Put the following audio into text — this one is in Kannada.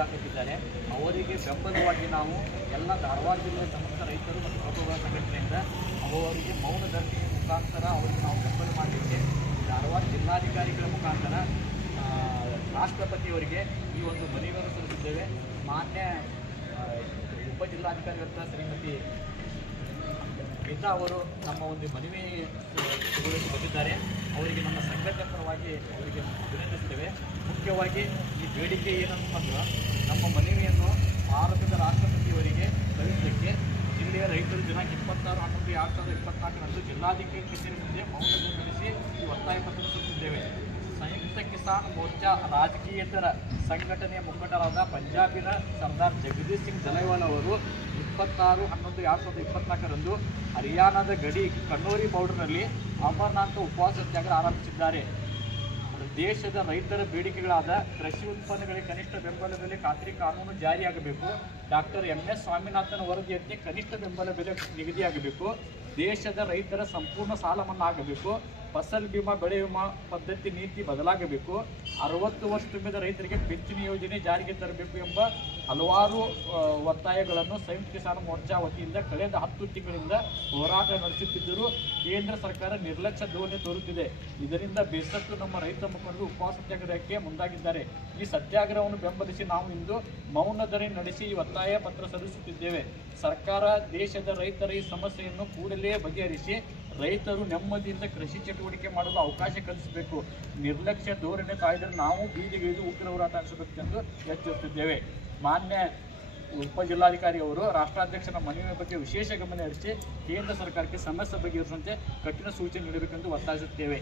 ತೆಗೆದುಹಾಕುತ್ತಿದ್ದಾರೆ ಅವರಿಗೆ ಬೆಂಬಲವಾಗಿ ನಾವು ಎಲ್ಲ ಧಾರವಾಡ ಜಿಲ್ಲೆಯ ಸಮಸ್ತ ರೈತರು ಮತ್ತು ಕುಟುಂಬ ಸಂಘಟನೆಯಿಂದ ಅವರಿಗೆ ಮೌನ ಧರಣಿ ಮುಖಾಂತರ ಅವರಿಗೆ ನಾವು ಬೆಂಬಲ ಮಾಡಲಿಕ್ಕೆ ಧಾರವಾಡ ಜಿಲ್ಲಾಧಿಕಾರಿಗಳ ಮುಖಾಂತರ ರಾಷ್ಟ್ರಪತಿಯವರಿಗೆ ಈ ಒಂದು ಮನವಿಯನ್ನು ಸಲ್ಲಿಸಿದ್ದೇವೆ ಮಾನ್ಯ ಉಪಜಿಲ್ಲಾಧಿಕಾರಿಗಳಂತಹ ಉಪ ಜಿಲ್ಲಾಧಿಕಾರಿಗಳಂತ ಶ್ರೀಮತಿ ಗೀತಾ ಅವರು ನಮ್ಮ ಒಂದು ಮನವಿ ಬಂದಿದ್ದಾರೆ ಅವರಿಗೆ ನಮ್ಮ ಸಂಘಟನೆ ಪರವಾಗಿ ಅವರಿಗೆ ಮುಖ್ಯವಾಗಿ ಈ ಬೇಡಿಕೆ ಏನಂತಂದ್ರೆ ನಮ್ಮ ಮನವಿಯನ್ನು ಭಾರತದ ರಾಷ್ಟ್ರಪತಿಯವರಿಗೆ ಸಲ್ಲಿಸಲಿಕ್ಕೆ ಜಿಲ್ಲೆಯ ರೈತರು ದಿನಾಂಕ ಇಪ್ಪತ್ತಾರು ಹನ್ನೊಂದು ಎರಡು ಸಾವಿರದ ಇಪ್ಪತ್ನಾಲ್ಕರಂದು ಜಿಲ್ಲಾಧಿಕಾರಿ ಕಚೇರಿ ಮುಂದೆ ಮೌನವನ್ನು ನಡೆಸಿ ಈ ಒತ್ತಾಯ ಪತ್ರ ಸಲ್ಲಿಸಿದ್ದೇವೆ ಸಂಯುಕ್ತ ಕಿಸಾನ್ ಮೋರ್ಚಾ ರಾಜಕೀಯೇತರ ಸಂಘಟನೆಯ ಮುಖಂಡರಾದ ಪಂಜಾಬಿನ ಸರ್ದಾರ್ ಜಗದೀಶ್ ಸಿಂಗ್ ಜಲೈವಾಲ್ ಅವರು ಇಪ್ಪತ್ತಾರು ಹನ್ನೊಂದು ಎರಡು ಸಾವಿರದ ಇಪ್ಪತ್ನಾಲ್ಕರಂದು ಹರಿಯಾಣದ ಗಡಿ ಕಣ್ಣೂರಿ ಬೌಡರ್ನಲ್ಲಿ ಅಮರನಾಥ ಉಪವಾಸ ಸತ್ಯಾಗ್ರಹ ಆರಂಭಿಸಿದ್ದಾರೆ. ದೇಶದ ರೈತರ ಬೇಡಿಕೆಗಳಾದ ಕೃಷಿ ಉತ್ಪನ್ನಗಳಿಗೆ ಕನಿಷ್ಠ ಬೆಂಬಲ ಬೆಲೆ ಖಾತ್ರಿ ಕಾನೂನು ಜಾರಿಯಾಗಬೇಕು. ಡಾಕ್ಟರ್ ಎಂ ಎಸ್ ಸ್ವಾಮಿನಾಥನ್ ವರದಿಯಂತೆ ಕನಿಷ್ಠ ಬೆಂಬಲ ಬೆಲೆ ನಿಗದಿಯಾಗಬೇಕು. ದೇಶದ ರೈತರ ಸಂಪೂರ್ಣ ಸಾಲ ಮನ್ನಾ ಆಗಬೇಕು ಫಸಲ್ ಬಿಮಾ ಬೆಳೆ ವಿಮಾ ಪದ್ಧತಿ ನೀತಿ ಬದಲಾಗಬೇಕು. ಅರವತ್ತು ವರ್ಷ ತುಂಬಿದ ರೈತರಿಗೆ ಪಿಂಚಣಿ ಯೋಜನೆ ಜಾರಿಗೆ ತರಬೇಕು ಎಂಬ ಹಲವಾರು ಒತ್ತಾಯಗಳನ್ನು ಸಂಯುಕ್ತ ಕಿಸಾನ್ ಮೋರ್ಚಾ ವತಿಯಿಂದ ಕಳೆದ ಹತ್ತು ತಿಂಗಳಿಂದ ಹೋರಾಟ ನಡೆಸುತ್ತಿದ್ದರೂ ಕೇಂದ್ರ ಸರ್ಕಾರ ನಿರ್ಲಕ್ಷ್ಯ ಧೋರಣೆ ತೋರುತ್ತಿದೆ. ಇದರಿಂದ ಬೇಸತ್ತು ನಮ್ಮ ರೈತ ಮುಖಂಡರು ಉಪವಾಸ ಸತ್ಯಾಗ್ರಹಕ್ಕೆ ಮುಂದಾಗಿದ್ದಾರೆ. ಈ ಸತ್ಯಾಗ್ರಹವನ್ನು ಬೆಂಬಲಿಸಿ ನಾವು ಇಂದು ಮೌನ ನಡೆಸಿ ಒತ್ತಾಯ ಪತ್ರ ಸಲ್ಲಿಸುತ್ತಿದ್ದೇವೆ. ಸರ್ಕಾರ ದೇಶದ ರೈತರ ಈ ಸಮಸ್ಯೆಯನ್ನು ಕೂಡಲೇ ಬಗೆಹರಿಸಿ ರೈತರು ನೆಮ್ಮದಿಯಿಂದ ಕೃಷಿ ಚಟುವಟಿಕೆ ಮಾಡಲು ಅವಕಾಶ ಕಲ್ಪಿಸಬೇಕು. ನಿರ್ಲಕ್ಷ್ಯ ಧೋರಣೆ ತಾಯಿದ್ರೆ ನಾವು ಬೀದಿಗಿಳಿದು ಉಗ್ರ ಹೋರಾಟ ನಡೆಸಬೇಕೆಂದು ಎಚ್ಚರಿಸುತ್ತಿದ್ದೇವೆ. ಮಾನ್ಯ ಉಪ ಜಿಲ್ಲಾಧಿಕಾರಿ ಅವರು ರಾಷ್ಟ್ರಾಧ್ಯಕ್ಷರ ಮನವಿ ಬಗ್ಗೆ ವಿಶೇಷ ಗಮನ ಹರಿಸಿ ಕೇಂದ್ರ ಸರ್ಕಾರಕ್ಕೆ ಸಮಸ್ಯೆ ಬಗೆಹರಿಸುವಂತೆ ಕಠಿಣ ಸೂಚನೆ ನೀಡಬೇಕೆಂದು ಒತ್ತಾಯಿಸುತ್ತೇವೆ.